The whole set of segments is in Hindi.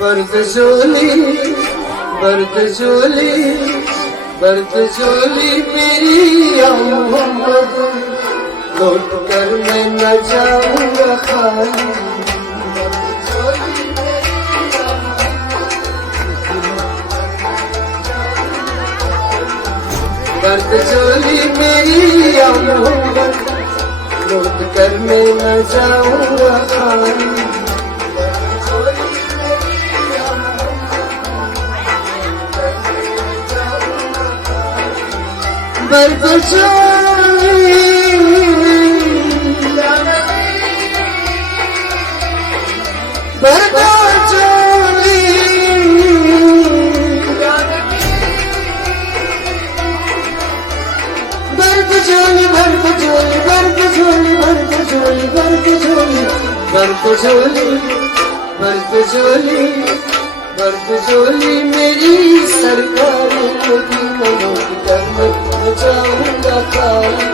बर्द झोली बर्द झोली बर्द झोली मेरी या मोहम्मद, लौट कर मैं न जाऊंगा खाली। बर्द झोली मेरी या मोहम्मद, लौट कर मैं न जाऊंगा खाली। बर्द झोली बर्द झोली बर्द झोली बर्द झोली बर्द झोली बर्द झोली बर्द झोली बर्द झोली बर्द झोली बर्द झोली मेरी सरकार की मदद कर जाऊंगा खाली।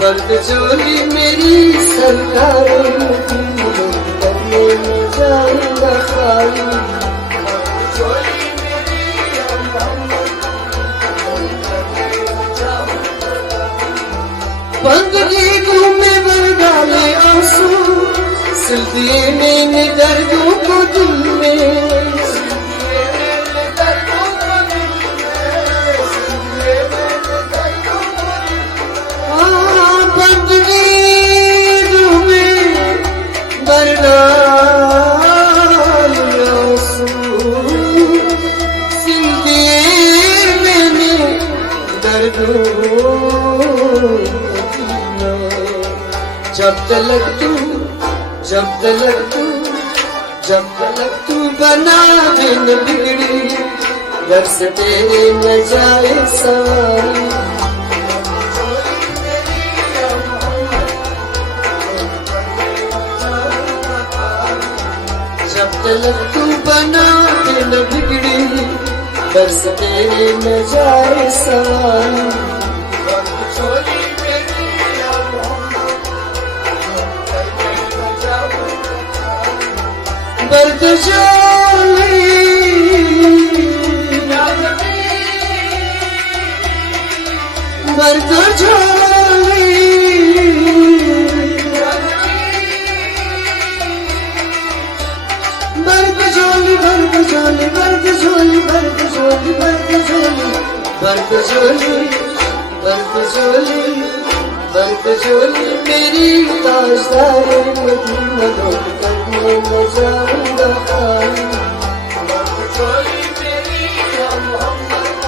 बर्द झोली मेरी सरकार की मदद करने में जाऊंगा खाली। बंदगी में भर डाले आंसू, सिल दिए मैंने दर्दों को दिल में। बंदगी में भर डाले आंसू, सिल दिए मैंने दर्दों। जब तलक तू बना बिन बिगड़ी, घर से तेरे न जाए सवारी। जब तलक तू बना बिन बिगड़ी, घर से तेरे न जाए सवारी। बर्द झोली बर्द झोली बर्द झोली बर्द झोली बर्द झोली बर्द झोली बर्द झोली बर्द झोली बर्द झोली बर्द झोली मेरी ताजदार मदीना, लौट कर मैं न जाऊंगा खाली। बर्द झोली मेरी या मोहम्मद,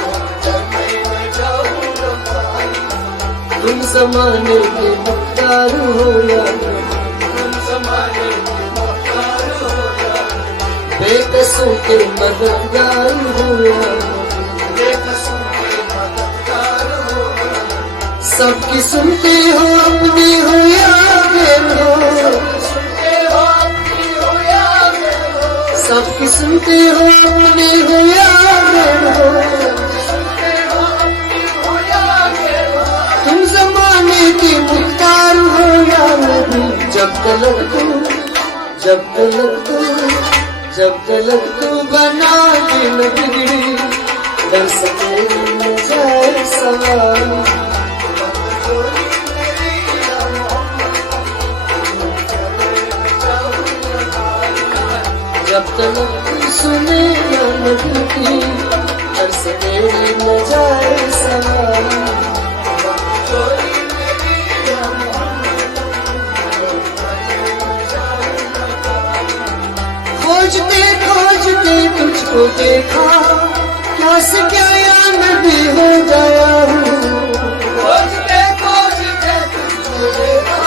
लौट कर मैं न जाऊंगा खाली। तुम ज़माने के मुख्तार हो या तुम ज़माने के मुख्तार हो या, बेकसों के मददगार हो या बेकसों के मददगार हो। सबकी सुनते हो अपनी हो या गैर हो, सबकी सुनते हो अपने हो या गैर हो। तुम ज़माने के मुख्तार हो या नबी, जब तलक तू बना बिन बिगड़ी, घर से तेरी न जाए सवारी। जब तलक तू सुने ना नबी की, घर से तेरी न जाए सवारी। खोजते तुझको देखा, क्या से क्या या नबी हो गया हूँ। खोजते तुझको देखा,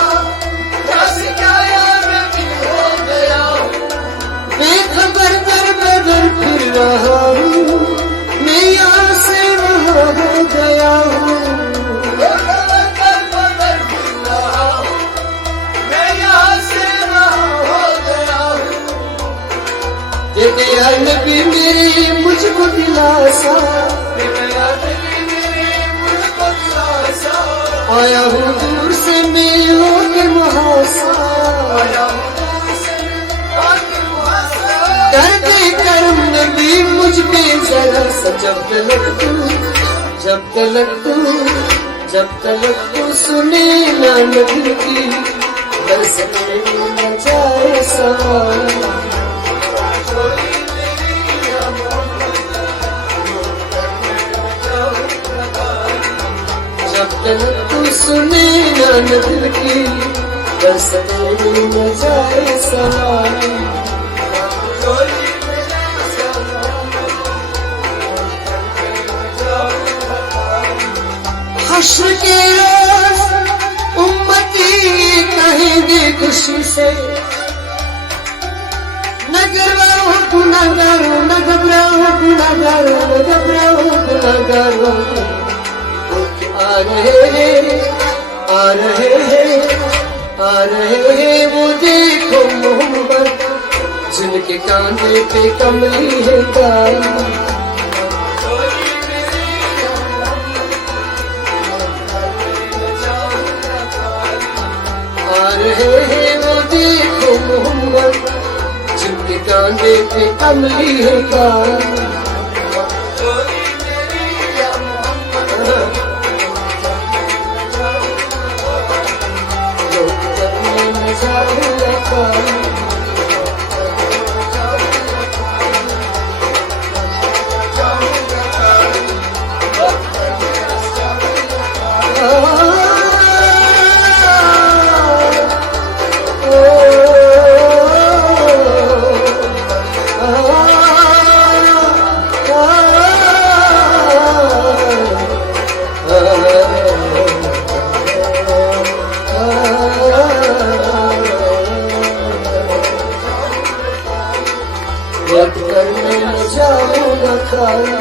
क्या से क्या या नबी हो गया हूँ। बेखबर दर बदर फिर रहा हूँ, मैं यहाँ से वहाँ हो गया हूँ। दे गया नबी मेरे मुझको दिलासा, दे गया नबी मेरे मुझको दिलासा। आया हूँ दूर से मैं होके मुहासा, दर्द कर्म में भी मुझ पे जरा सा जब तलक तू सुने ना नदी की बरसने न जाए सवाल। जब तलक तू सुने ना नदी की बरसने न जाए सवाल। हश्र के रोज उम्मती कहेंगे खुशी से, न घबराओ गुनाहगारों, न घबराओ गुनाहगारों, न घबराओ गुनाहगारों। आ रहे हैं, आ रहे हैं, आ रहे हैं वो देखो मोहब्बत, जिनके कांधे पे कमली है गाय। आ रहे हैं वो देखो मोहम्मद, जिनके कांधे पे कमली है गाय। लोग करने न जाऊंगा करने न जाऊंगा खाई।